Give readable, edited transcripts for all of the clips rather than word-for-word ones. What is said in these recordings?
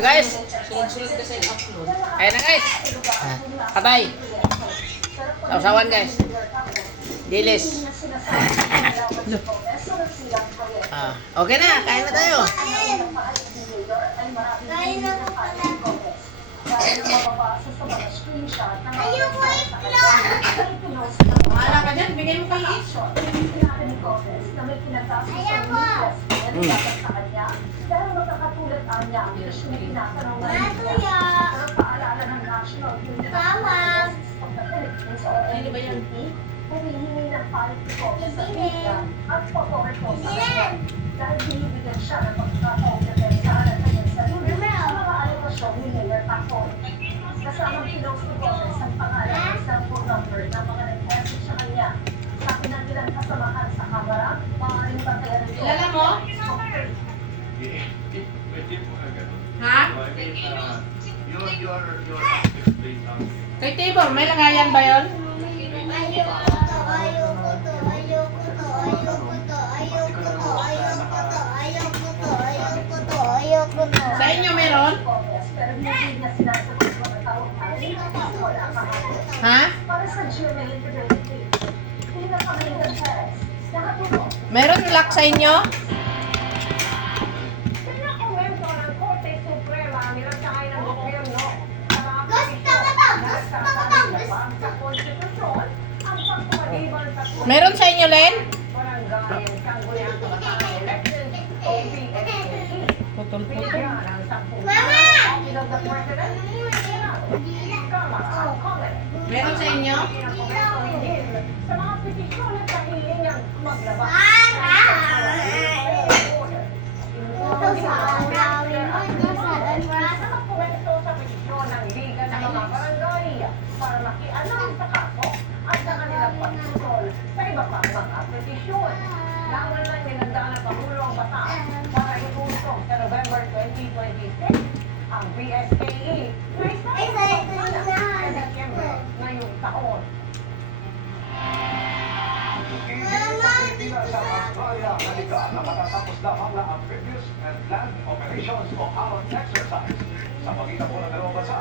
guys. Sunod-sunod kasi i-upload. Ayan na guys. Patay. Sausawan guys. Dilis. Okay na. Kain na tayo. Kain na ko pala. Ayoko i-vlog. Mahala ka dyan, bigay mo kay Ish. Ayoko. Matuya. Tawag. Sino ba yan? Hindi rin. Kasama pinost ni Gomez ang pangalan ng cellphone number na mga nag-message sa kanya. Sabi ng ilang kasamahan sa kamera, maaaring bantayan ito. Kilala mo? Ha? Kay Tibor, may langayan ba yun? Ayoko to, ayoko to, ayoko to, ayoko to, ayoko to, ayoko to, ayoko to, ayoko to, ayoko to. Sa inyo meron? Gomez, pero hindi niya sinasagot mga tao at wala pa. Ha? Para sa GMA Integrity, hindi na kami ng nakatulong. Meron lock sa inyo? Pinakomento ng Korte Suprema ang nilansakay ng gobyerno sa mga Gusto ko to, gusto ko to, gusto sa konstitusyon ang pagpapaliban sa Meron sa inyo, Len? barangay Sangguniang Kabataan Election OPSAE. Putol-putol. Binigyan ng 10 Mama! Office of the President, Kamara at Congress. Meron sa inyo? Pinakomento din sa mga petisyon at kahiling niyang maglabas. Nakakomento sa petisyon ng Liga ng mga Barangay para makialam sa kaso at sa kanilang pagsusol sa iba pang mga petisyon. Laman lang nilandaan ng Pangulo ang batas para itusok sa November 2026 ang BSKE na isa sa September ngayong taon. Pilipinas sa Australia, Amerika na matatapos lamang na amphibious and land operations o ALOT exercise sa pagitan po ng dalawang bansa.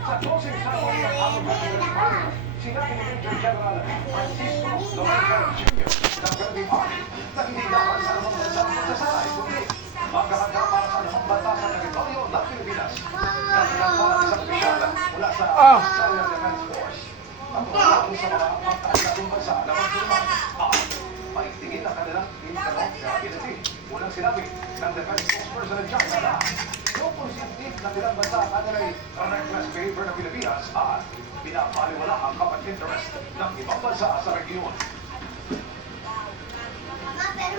Sa closing ceremony ng ALOT exercise, sinabi ni Major General Francisco Lorenzo Jr. ng Philippine Army na hindi dapat sa anumang bansa ang magsasakay, kundi maghahanda para sa anumang bansa sa teritoryo ng Pilipinas. Nagsilang pa ng isang pisala mula sa Australian Defense Force. Ang pagkakong sa mga pagkakaroon bansa na magtulungan at paigtingin ang kanilang interoperability. Unang sinabi ng Defense Spokesperson ng China na yung positive na nilang bansa ang kanilang reckless behavior ng Pilipinas at pinapaliwala ang common interest ng ibang bansa sa region.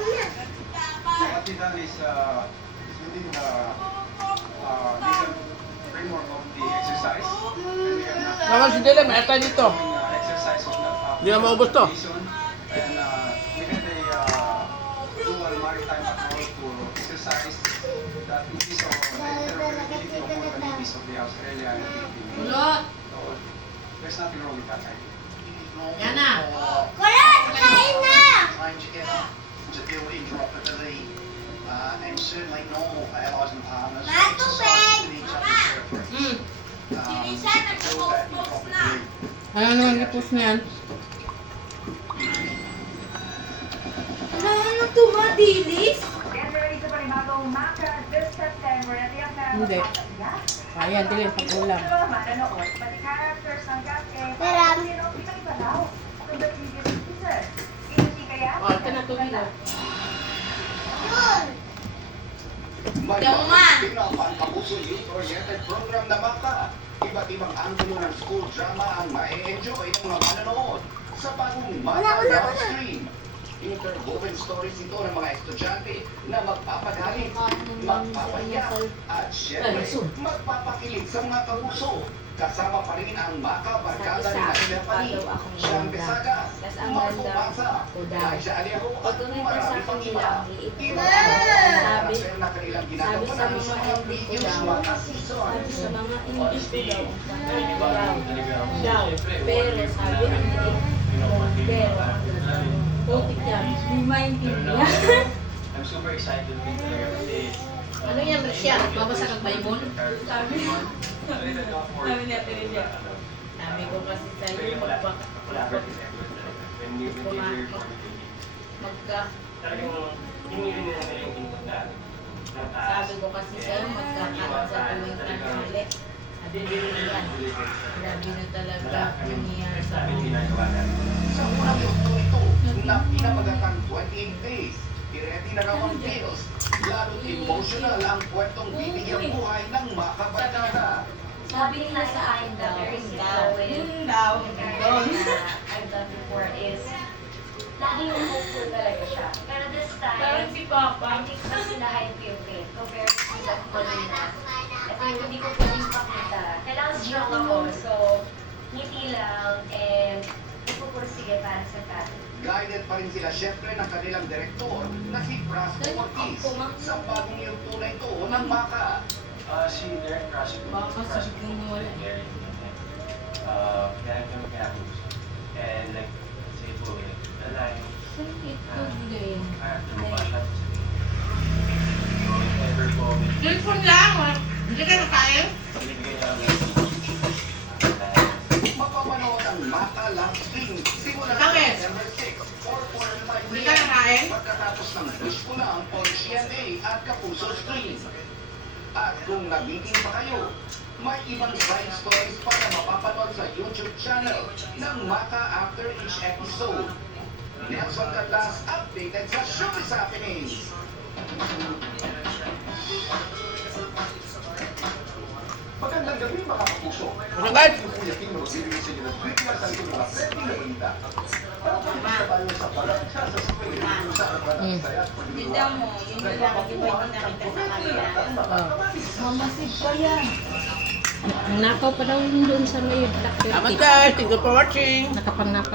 What we done is within the legal framework of the exercise. And we have not Naman si Dele, may atay dito. exercise of the Hindi na maubos to. And we had a dual maritime patrol to exercise that increase of the interoperability of all the navies of the Australia and the Philippines. Kulot! So there's nothing wrong with that, I think. Yan na! Kulot, kain na! Playing together to build interoperability and certainly normal for allies and partners to exercise within each other's territory. Hmm. To build that interoperability. Ano naman i-post na yan? Ano to ba, Dilis? Get ready sa panibagong MACA this September na tiyak na Hindi. Ayan, Dele, pag-ulam. Mananood, pati characters ng Gaske. Sarap. Pinag-iba daw from the previous season. Hindi kaya? O, ito na tubig. Yun. May Yung ma. pinapang-kapuso youth-oriented program na bata. Iba't ibang anggulo ng school drama ang ma-enjoy ng mga manonood sa bagong Mata Live Stream. Interwoven stories ito ng mga estudyante na magpapagaling, magpapayak, at syempre, magpapakilig sa mga kapuso. Kasama pa rin ang makabarkada ni Naila Pani, Sean Besaga, Marco Basa, Laisha Alejo at marami pang iba. Sabi na kanilang ginagawa sa mga videos mga season. Sa mga English ko daw. Pero sabi ang pero putik yan. Hindi maintindihan. I'm super excited with talaga kasi Ano yan, Risha? Babasa kang Bible? Sabi ni Ate Lydia. Sabi ko kasi sa'yo, magka... Sabi ko kasi sa'yo, magkakaroon sa tuwing tanghali. Sabi ko yan. Grabe na talaga nangyayari sa akin. Sa unang yugto ito, na pinamagatang 28 days, i-ready na raw ang bills. Lalo't emotional ang kwentong bibigyang buhay ng makabarkada. Sabi nila sa akin daw, I've done before is, lagi yung hopeful talaga siya. Pero this time, Parang si Papa. I think mas sinahin ko yung faith compared to that kanina. Kasi hindi ko pwedeng pakita. Kailangan strong ako. So, ngiti lang and ipupursige para sa family. Guided pa rin sila syempre ng kanilang direktor na si Brasco Ortiz sa bagong yugto na ito ng Maka. Si Derek Russell. Baka sabi ko mo wala. And like, say po, the line, Sakit ko din. after mo pa siya. So, if ever po, Cellphone lang, ah. Hindi ka nakain? binibigay niya ang Mapapanood ang Maka live stream simula sa Bakit? December 6 or 4 Hindi ka nakain? pagkatapos ng push ko lang on GMA at Kapuso Stream. At kung nagiging pa kayo, may ibang side stories pa na mapapanood sa YouTube channel ng Maka after each episode. Nelson Catlas updated sa Showbiz Happenings. Magandang gabi mga kapuso. Agad! Ang Kuya King na magbibigay sa inyo ng trivia sa likod mga trending na balita. Para po isa tayo sa pagkaksa sa spring sa kapalang saya at Tignan mo, yun yung lang, di ba yung nakita sa kanila? Mamasid pa yan. Nakaw pa daw yun doon sa may black Salamat guys! Thank you for watching! Nakapangnakaw.